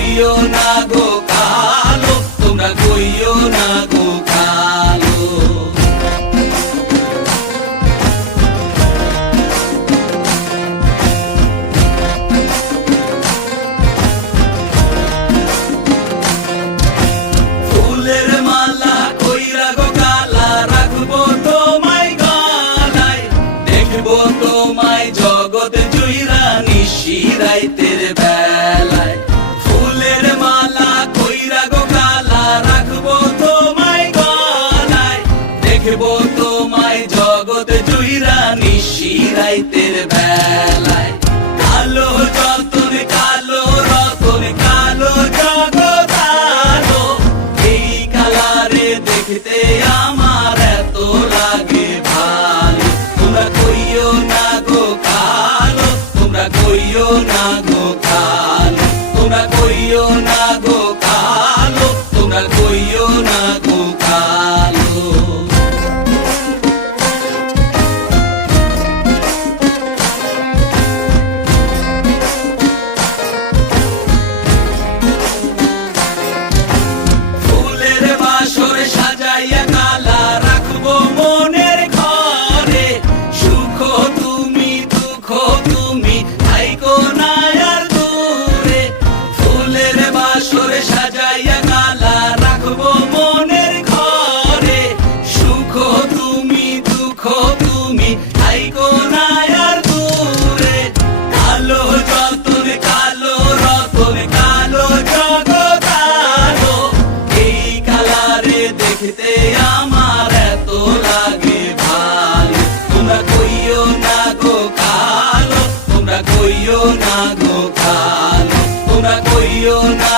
কইও না গো কালো, তোমরা কইও না গো কালো। ফুলের মালা কইরা গো কালা, রাখবো তোমায় গলায়, দেখবো তোমায় জগৎ জুইরা নিশি রাইতের বেলায়। ফুলের মালা কইরা গো কালা, রাখবো তোমায় গলায়, দেখবো তোমায় জগৎ জুইরা নিশি রাইতের বেলায়। কালো যতন কালো রতন কালো জগৎ আলো, এই কালারে দেখতে আমার এত লাগে ভালো। তোমরা কইও না গো কালো, তোমরা কইও না গো কালো, তোমরা কইও না গো কালো, তোমরা কইও না গো কালো। ফুলের বাসর সাজাইয়া কালা, রাখবো মনের ঘরে, সুখ তুমি দুঃখ তুমি থাইকো না আর দূরে। ফুলের বাসর সাজাইয়া কালা, রাখবো মনের ঘরে, সুখ তুমি দুঃখ তুমি থাইকো না আর দূরে। কালো যতন কালো রতন কালো জগৎ আলো, এই কালারে দেখতে আমার এত লাগে ভালো। তোমরা কইও না গো কালো, তোমরা কইও না গো কালো, তোমরা কইও না